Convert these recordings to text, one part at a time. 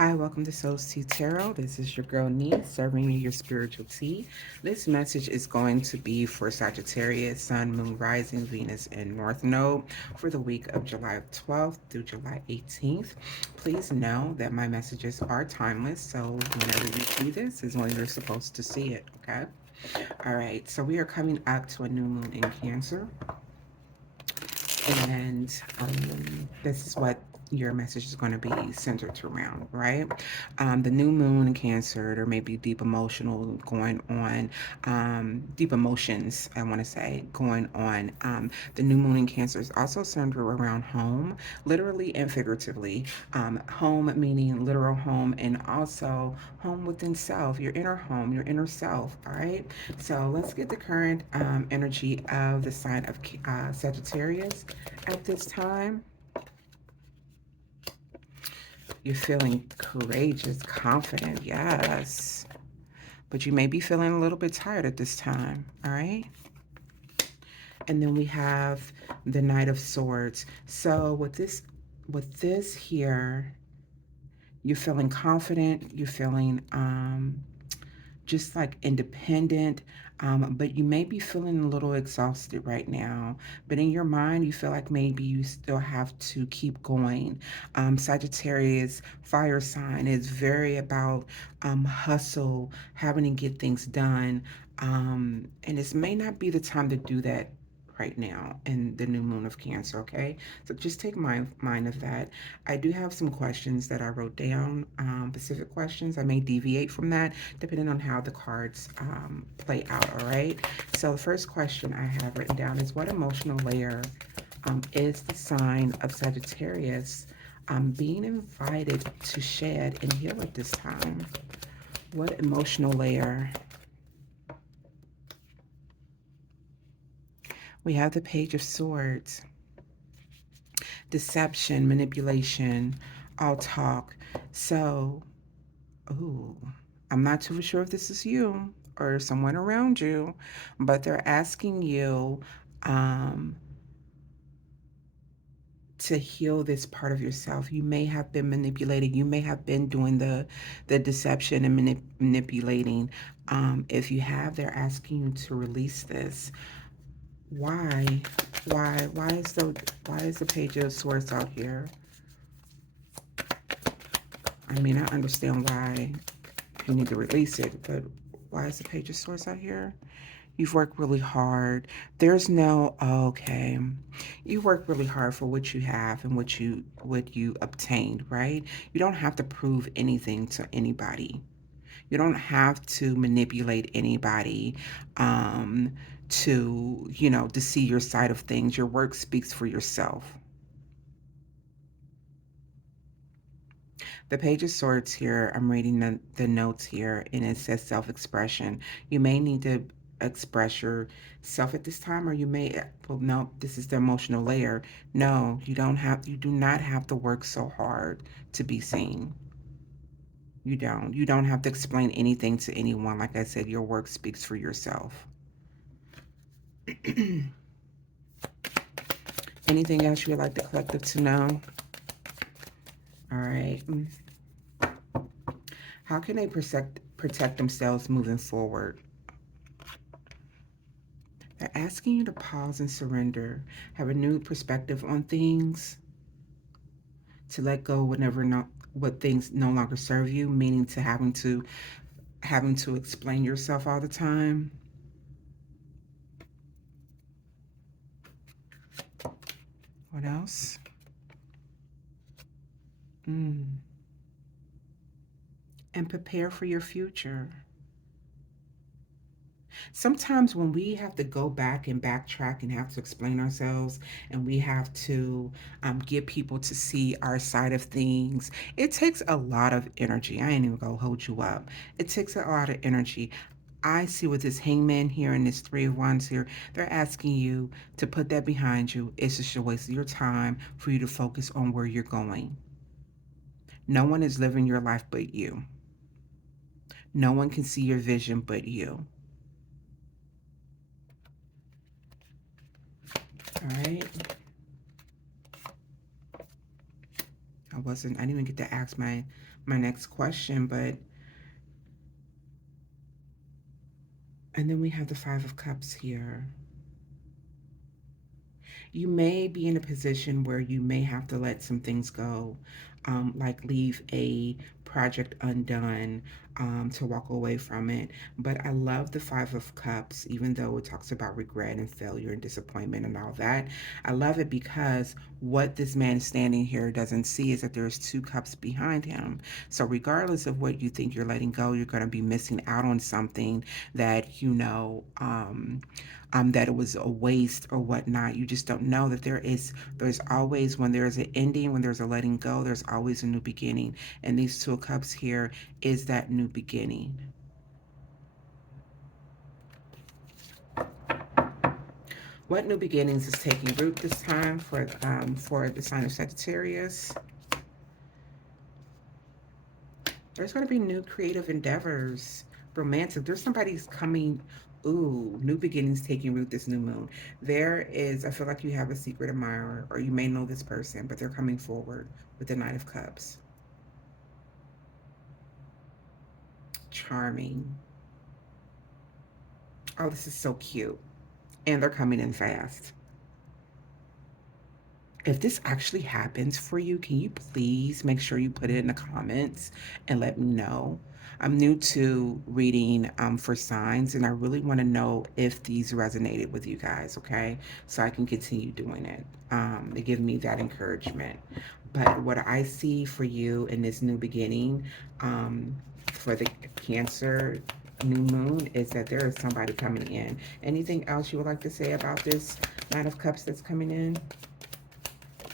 Hi, welcome to Soul Tea Tarot. This is your girl Nee, serving you your spiritual tea. This message is going to be for Sagittarius, Sun, Moon, Rising, Venus, and North Node for the week of July 12th through July 18th. Please know that my messages are timeless, so whenever you see this is when you're supposed to see it, okay? All right, so we are coming up to a new moon in Cancer, and this is what your message is going to be centered around, right? The new moon in Cancer, there may be deep emotional going on, deep emotions, I want to say, going on. The new moon in Cancer is also centered around home, literally and figuratively. Home meaning literal home, and also home within self, your inner home, your inner self, all right? So let's get the current energy of the sign of Sagittarius at this time. You're feeling courageous, confident, yes. But you may be feeling a little bit tired at this time, all right? And then we have the Knight of Swords. So with this here, you're feeling confident, you're feeling just like independent, but you may be feeling a little exhausted right now. But in your mind, you feel like maybe you still have to keep going. Sagittarius, fire sign, is very about hustle, having to get things done. And this may not be the time to do that right now in the new moon of Cancer, okay? So just take mind of that. I do have some questions that I wrote down, specific questions. I may deviate from that depending on how the cards play out, all right? So the first question I have written down is, what emotional layer is the sign of Sagittarius being invited to shed and heal at this time? What emotional layer? We have the Page of Swords, deception, manipulation, all talk. So, ooh, I'm not too sure if this is you or someone around you, but they're asking you um, to heal this part of yourself. You may have been manipulated. You may have been doing the deception and manipulating. If you have, they're asking you to release this. Why? Why is the Page of Swords out here? I mean, I understand why you need to release it, but why is the Page of Swords out here? You've worked really hard. There's no, okay. You work really hard for what you have and what you obtained, right? You don't have to prove anything to anybody. You don't have to manipulate anybody to see your side of things. Your work speaks for yourself. The Page of Swords here, I'm reading the notes here, and it says self-expression. You may need to express yourself at this time, or you may, well, no, this is the emotional layer. No, you do not have to work so hard to be seen. You don't have to explain anything to anyone. Like I said, your work speaks for yourself. Anything else you would like the collective to know? All right. How can they protect themselves moving forward? They're asking you to pause and surrender, have a new perspective on things, to let go whenever not what things no longer serve you, meaning to having to explain yourself all the time. What else? Mm. And prepare for your future. Sometimes when we have to go back and backtrack and have to explain ourselves, and we have to get people to see our side of things, it takes a lot of energy. I ain't even gonna hold you up. It takes a lot of energy. I see with this hangman here and this three of wands here, they're asking you to put that behind you. It's just a waste of your time for you to focus on where you're going. No one is living your life but you. No one can see your vision but you. All right. I didn't even get to ask my next question, but and then we have the Five of Cups here. You may be in a position where you may have to let some things go, like leave a project undone, to walk away from it. But I love the Five of Cups, even though it talks about regret and failure and disappointment and all that. I love it because what this man standing here doesn't see is that there's two cups behind him. So, regardless of what you think you're letting go, you're going to be missing out on something that, that it was a waste or whatnot. You just don't know that there's always, when there's an ending, when there's a letting go, there's always a new beginning. And these two cups here is that new beginning. What new beginnings is taking root this time for the sign of Sagittarius? There's going to be new creative endeavors, romantic. There's somebody's coming. Ooh, new beginnings taking root this new moon. I feel like you have a secret admirer, or you may know this person, but they're coming forward with the Knight of Cups. Charming. Oh, this is so cute. And they're coming in fast. If this actually happens for you, can you please make sure you put it in the comments and let me know? I'm new to reading for signs, and I really want to know if these resonated with you guys, okay? So I can continue doing it. They give me that encouragement. But what I see for you in this new beginning, for the Cancer new moon, is that there is somebody coming in. Anything else you would like to say about this Nine of Cups that's coming in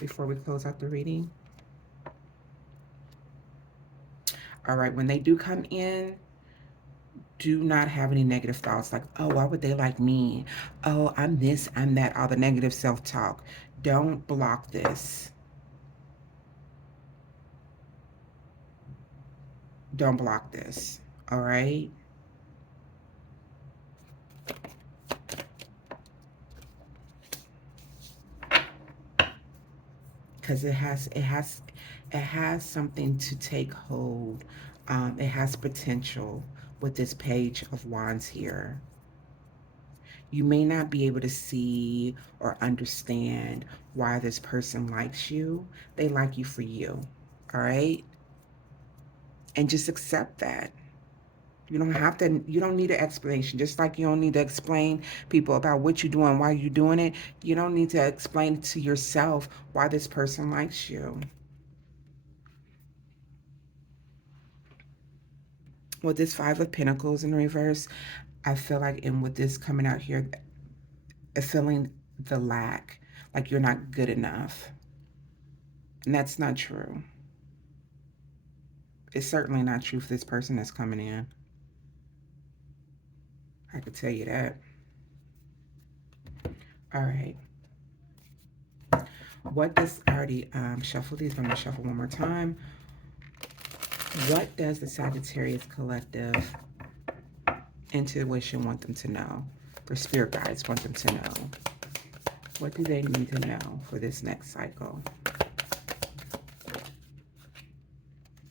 before we close out the reading? All right, when they do come in, do not have any negative thoughts like, oh, why would they like me? Oh, I'm this, I'm that, all the negative self-talk. Don't block this. Don't block this. All right? Because it has something to take hold. It has potential with this Page of Wands here. You may not be able to see or understand why this person likes you. They like you for you. All right? And just accept that. You don't need an explanation. Just like you don't need to explain people about what you're doing, why you're doing it. You don't need to explain to yourself why this person likes you. With this Five of Pentacles in reverse, I feel like, and with this coming out here, feeling the lack, like you're not good enough. And that's not true. It's certainly not true for this person that's coming in. I could tell you that. All right. What does, I already shuffle these, but I'm going to shuffle one more time. What does the Sagittarius collective intuition want them to know? Or spirit guides want them to know? What do they need to know for this next cycle?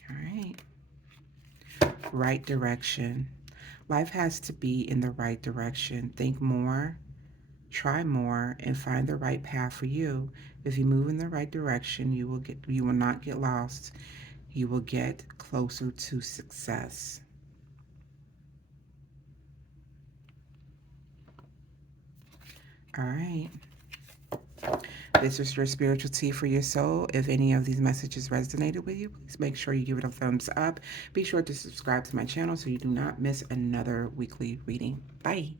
All right. Right direction. Life has to be in the right direction. Think more, try more, and find the right path for you. If you move in the right direction, you will not get lost. You will get closer to success. All right. This is your spiritual tea for your soul. If any of these messages resonated with you, please make sure you give it a thumbs up. Be sure to subscribe to my channel so you do not miss another weekly reading. Bye.